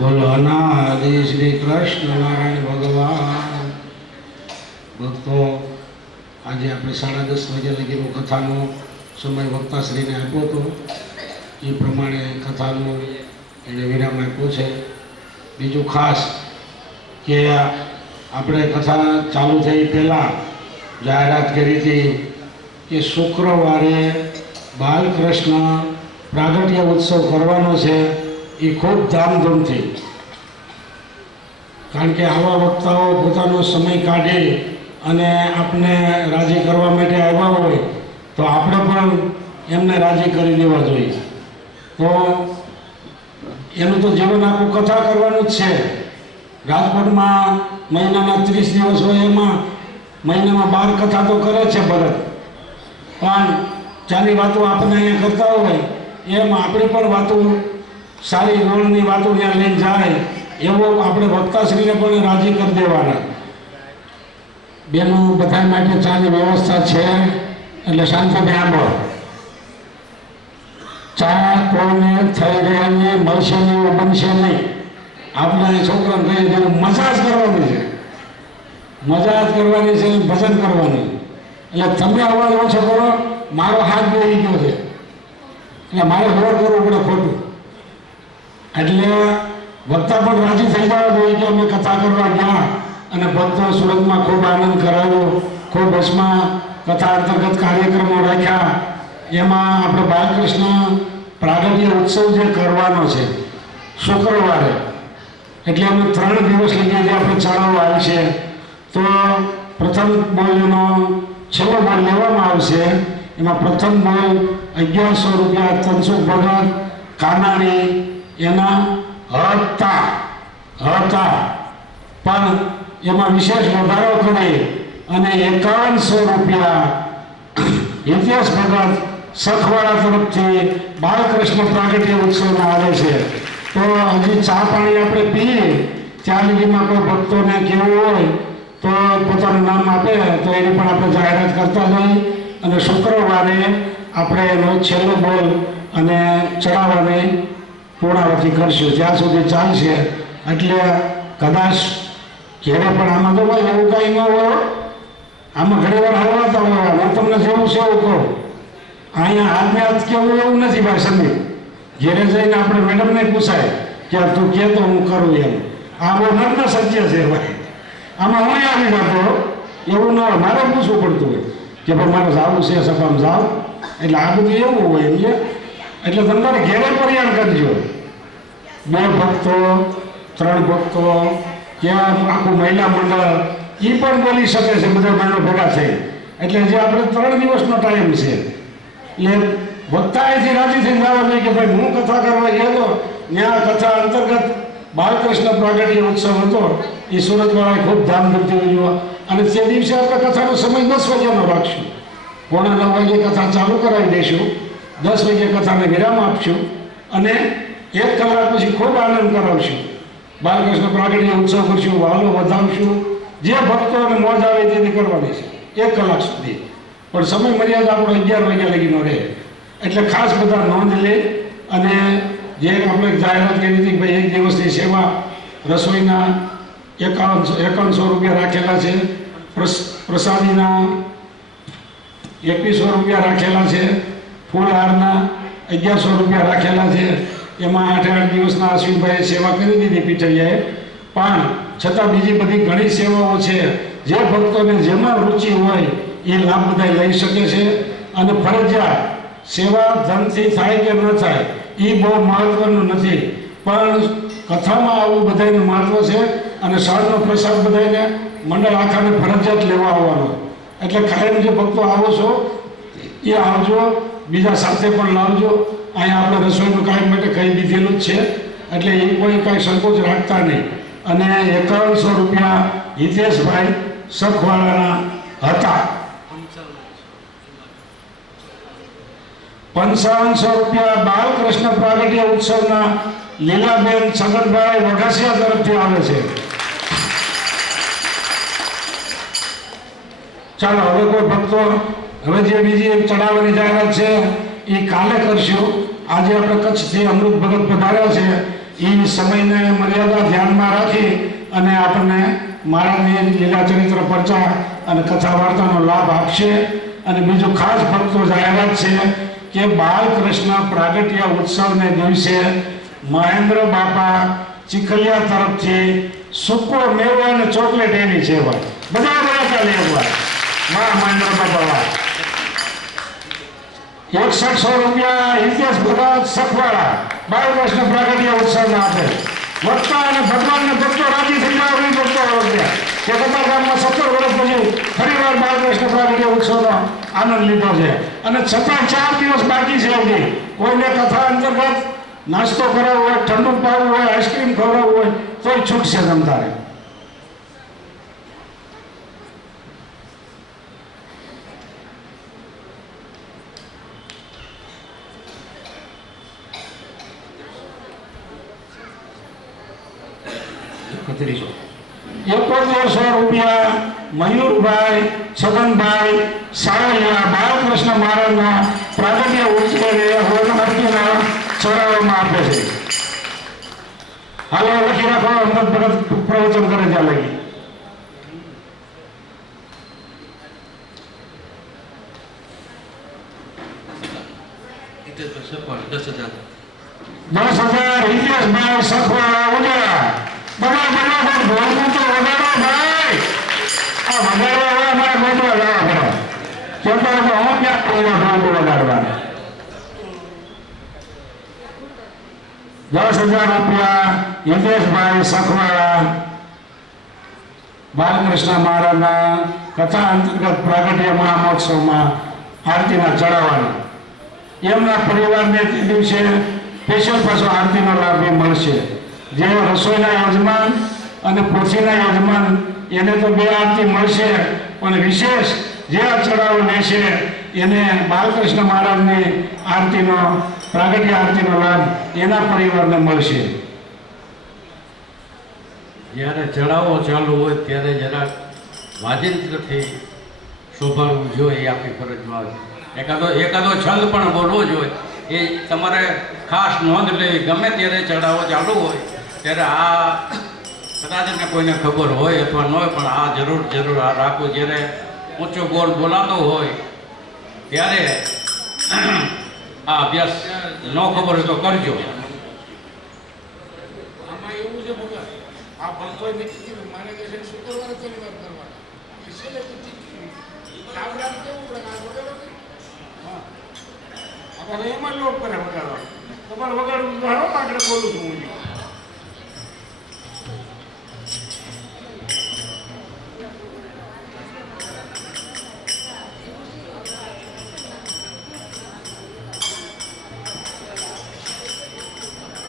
બોલો અનાદિ શ્રી કૃષ્ણ નારાયણ ભગવાન. ભક્તો, આજે આપણે 10:30 વાગ્યા લગીનો કથાનો સમય વક્તાશ્રીને આપ્યો હતો. એ પ્રમાણે કથાનો એને વિરામ આપ્યો છે. બીજું ખાસ કે આપણે કથા ચાલુ થઈ પહેલાં જાહેરાત કરી હતી કે શુક્રવારે બાલકૃષ્ણ પ્રાગટ્ય ઉત્સવ કરવાનો છે. એ ખૂબ ધામધૂમથી, કારણ કે આવા વક્તાઓ પોતાનો સમય કાઢી અને આપને રાજી કરવા માટે આવ્યા હોય તો આપણે પણ એમને રાજી કરી દેવા જોઈએ. તો એનું તો જીવન આખું કથા કરવાનું જ છે. રાજકોટમાં મહિનાના 30 દિવસ હોય, એમાં મહિનામાં 12 કથા તો કરે છે ભરત, પણ ચાની વાતો આપણને અહીંયા કરતા હોય એમ આપણી પણ વાતો સારી રોણની વાતો ત્યાં લઈને જાય એવો આપણે વક્તાશ્રીને પણ રાજી કરી દેવાના. બેનો બધા માટે ચાની વ્યવસ્થા છે, એટલે શાંતિથી આંબો. ચા કોઈને થઈ રહેલી મળશે નહીં, બનશે નહીં. આપણે છોકરાને કહીએ કે મજા જ કરવાની છે, મજા જ કરવાની છે, ભજન કરવાનું. એટલે તમે અવાજ ઓછો કરો, મારો હાથ બેસી ગયો છે એટલે મારે ખબર કરવું પડે ખોટું. એટલે વક્તા પણ રાજી થઈ જવા જોઈએ કે અમે કથા કરવા ગયા અને ભક્તો સુરતમાં ખૂબ આનંદ કરાવ્યો, ખૂબ બસમાં કથા અંતર્ગત કાર્યક્રમો રાખ્યા. એમાં આપણે બાલકૃષ્ણ પ્રાગટ્ય ઉત્સવ જે કરવાનો છે શુક્રવારે, એટલે અમે 3 દિવસ લગી જે આપણે ચડાવવા આવી છે. તો પ્રથમ બોલનો છેલ્લો બોલ લેવામાં આવશે. એમાં પ્રથમ બોલ 1100 રૂપિયા તનસુખ ભગત કાનાણી એના હતા. પણ એમાં વિશેષ વધારો કરી અને 5100 રૂપિયા હિતેશ ભગત સખવાડા તરફથી બાલકૃષ્ણ પ્રાગટ્ય ઉત્સવમાં આવે છે. તો હજી ચા પાણી આપણે પીએ ત્યાં લીધીમાં કોઈ ભક્તોને કેવું હોય તો પોતાનું નામ આપે તો એની પણ આપણે જાહેરાત કરતા જઈએ. અને શુક્રવારે આપણે એનો છેલ્લો બોલ અને ચડાવવાની પૂર્ણાવતી કરશું, જ્યાં સુધી ચાલશે. એટલે કદાચ ઘેરે પણ આમાં તો ભાઈ એવું કાંઈ ન હોય, આમાં ઘણી વાર હલવાતા હોય. હું તમને જેવું છે એવું કહું, અહીંયા હાથને હાથ કેવું એવું નથી ભાઈ સંદીપ. ઘેરે જઈને આપણે મેડમને પૂછાય કે તું કહે તો હું કરું એમ. આ બહુ નગ્ન સત્ય છે ભાઈ. આમાં હું આવી જતો એવું ન હોય, મારે પૂછવું પડતું હોય કે ભાઈ મારે જવું છે સભામાં જાઓ. એટલે આ બધું એવું હોય એમ છે. એટલે તમારે ઘેરે પરિયાણ કરજો. 2 ભક્તો 3 ભક્તો ક્યાં આખું મહિલા મંડળ એ પણ બોલી શકે છે, બધા બહેનો ભેગા થઈ. એટલે જે આપણે 3 દિવસનો ટાઈમ છે, એટલે વક્તાએથી રાજી થઈ જવા જોઈએ કે ભાઈ હું કથા કરવા ગયો ત્યાં કથા અંતર્ગત બાલકૃષ્ણ પ્રાગટ્ય ઉત્સવ હતો. એ સુરતવાળાએ ખૂબ ધામધૂમથી ઉજવ્યો. અને તે દિવસે આપણે કથાનો સમય 10 વાગ્યાનો રાખશું. 9:45 વાગે કથા ચાલુ કરાવી દઈશું, 10 વાગે કથાને વિરામ આપશું અને 1 કલાક પછી ખૂબ આનંદ કરાવશું. બાલકૃષ્ણ પ્રાગટ્ય ઉત્સવ કરશું, વાલો વધાવશું. જે ભક્તોને મોજ આવે તેથી કરવાની છે 1 કલાક સુધી. પણ સમય મર્યાદા આપણો 11 વાગ્યા લગીનો રહે. એટલે ખાસ બધા નોંધ લે. અને જે આપણે જાહેરાત કરી હતી ભાઈ 1 દિવસની સેવા રસોઈના 5100 રૂપિયા રાખેલા છે, પ્રસાદીના 2100 રૂપિયા રાખેલા છે, ફૂલહારના 1100 રૂપિયા રાખેલા છે. એમાં 8 દિવસના અશ્વિનભાઈએ સેવા કરી દીધી પીઠૈયાએ. પણ છતાં બીજી બધી ઘણી સેવાઓ છે. જે ભક્તોને જેમાં રુચિ હોય એ લાભ બધા લઈ શકે છે. અને ફરજિયાત સેવા ધનથી થાય કે ન થાય એ બહુ મહત્વનું નથી, પણ કથામાં આવું બધાનું મહત્વ છે. અને સાંજનો પ્રસાદ બધાને મંડળ આખાને ફરજિયાત લેવા આવવાનો. એટલે કાયમ જે ભક્તો આવો છો એ આવજો, બીજા સાથે પણ લાવજો. અહીંયા આપણે રસોઈનું કાયમ માટે કહી દીધેલું જ છે, એટલે એ કોઈ કાંઈ સંકોચ રાખતા નહીં. અને 5100 રૂપિયા હિતેશભાઈ સખવાળાના હતા. 5500 રૂપિયા બાલકૃષ્ણ પ્રાગટ્ય ઉત્સવના લીલાબેન છગનભાઈ વઘાસિયા તરફથી આવે છે. ચાલો હવે કોઈ ભક્તો હવે જે બીજી એક ચડાવવાની જાહેરાત છે એ કાલે કરશું. આજે આપણે કચ્છથી અમૃત ભગત પધાર્યા છે, એ સમયને મર્યાદા ધ્યાનમાં રાખી અને આપણને મહારાજની લીલા ચરિત્ર પરચા અને કથા વાર્તાનો લાભ આપશે. અને બીજું ખાસ ભક્તો જાહેરાત છે કે બાલકૃષ્ણ પ્રાગટ્ય ઉત્સવને દિવસે મહેન્દ્ર બાપા ચીખલિયા તરફથી સૂકો મેવો અને ચોકલેટ એની છે ભાઈ. બધા બધા લેવા મહેન્દ્ર બાપા 6100 રૂપિયા ઇતિહાસ ભગત સખવાળા બાલકૃષ્ણ પ્રાગટ્ય ઉત્સવ આપે. વક્તા અને ભગવાનને ભક્તો રાજી થઈ જાવ એ ભક્તો રૂપિયા કે કથા ગામમાં 17 વર્ષ પછી ફરીવાર બાલકૃષ્ણ પ્રાગટ્ય ઉત્સવનો આનંદ લીધો છે. અને છતાં 4 દિવસ બાકી છે હજી. કોઈને કથા અંતર્ગત નાસ્તો કરાવવો હોય, ઠંડુ પાવવું હોય, આઈસ્ક્રીમ ખવડાવવું હોય તોય છૂટશે તમતારે. 7100 રૂપિયા મયુરભાઈ છગનભાઈ સાવલિયા બાલકૃષ્ણ મહારાજના પ્રાગટ્ય ઉત્સવે હોલમાર્કીના ચડાવવામાં આપે છે. હાલો લખી રાખો. અમૃત ભગત પ્રવચન કરે ત્યાં લગી. ₹10,000 હિતેશભાઈ સખવાળા ઉજળા. બધા બધા ભોળવું તો વગાડો ભાઈ. આ વગાડવા હવે અમારે ગોતવા જવા પડે. ચોથા હું ક્યાં કોઈના ભોળવું વગાડવા. ₹10,000 હિતેશભાઈ સખવાળા બાલકૃષ્ણ મહારાજના કથા અંતર્ગત પ્રાગટ્ય મહામહોત્સવમાં આરતીના ચડાવવાના. એમના પરિવારને તે દિવસે સ્પેશિયલ પાછો આરતીનો લાભ એ મળશે. જે રસોઈના યજમાન અને પોથીના યજમાન એને તો 2 આરતી મળશે, પણ વિશેષ જે આ ચડાવો લેશે એને બાલકૃષ્ણ મહારાજની આરતીનો પ્રાગટ્ય આરતીનો લાભ એના પરિવારને મળશે. જ્યારે ચડાવો ચાલુ હોય ત્યારે જરાક વાજિંત્રથી શોભાવવું જોઈએ. આપણી ફરજમાં એકાદો છંદ પણ બોલવો જોઈએ. એ તમારે ખાસ નોંધ લેવી. ગમે ત્યારે ચડાવો ચાલુ હોય ત્યારે આ કદાચ ને કોઈને ખબર હોય અથવા ન હોય, પણ આ જરૂર આ રાખવું. જ્યારે ઊંચો બોલ બોલાતો હોય ત્યારે આ અભ્યાસ ન ખબર હોય તો કરજો. આમાં એવું છે ભગવાન આ ભક્તોએ નક્કી કર્યું મારે કે શુક્રવારે શનિવાર કરવાના. એટલે રામ રામ કેવું પડે આ વગાડો ને. હા આપણે એમાં લોક કરે વગાડવા. તમારે વગાડવું તો હારો આગળ બોલું છું હું.